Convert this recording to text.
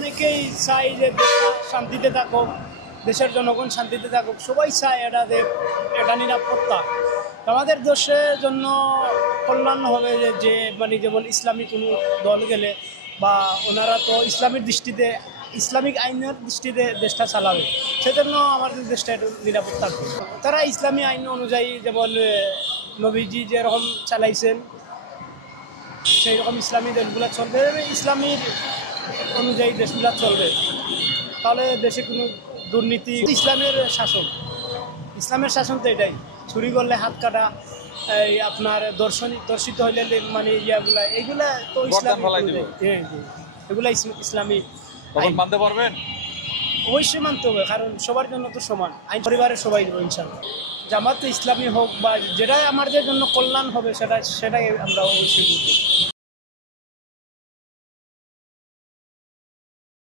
অনেকেই চাই যে শান্তিতে থাকুক, দেশের জনগণ শান্তিতে থাকুক, সবাই চায় এটা নিরাপত্তা। আমাদের দেশের জন্য কল্যাণ হবে যে মানে যেমন ইসলামী কোনো দল গেলে বা ওনারা তো ইসলামিক দৃষ্টিতে, ইসলামিক আইনের দৃষ্টিতে দেশটা চালাবে, সেজন্য আমাদের দেশটা একটু নিরাপদ থাকবে। তারা ইসলামী আইন অনুযায়ী যেমন নবীজি যেরকম চালাইছেন সেই রকম ইসলামী দেশগুলো চলবে, ইসলামীর অনুযায়ী দেশগুলো চলবে, তাহলে দেশে কোনো দুর্নীতি। ইসলামের শাসন তো এটাই, চুরি করলে হাত কাটা, এই আপনার দর্শিত হইলে মানে ইয়াগুলা, এইগুলা তো ইসলামী, এগুলা ইসলামী মানতে পারবেন? অবশ্যই মানতে হবে, কারণ সবার জন্য তো সমান আইন, পরিবারের সবাই দেবো ইনশাল্লাহ। জামাত ইসলামী হোক বা যেটাই আমাদের জন্য কল্যাণ হবে সেটাই আমরা অবশ্যই বুঝবো।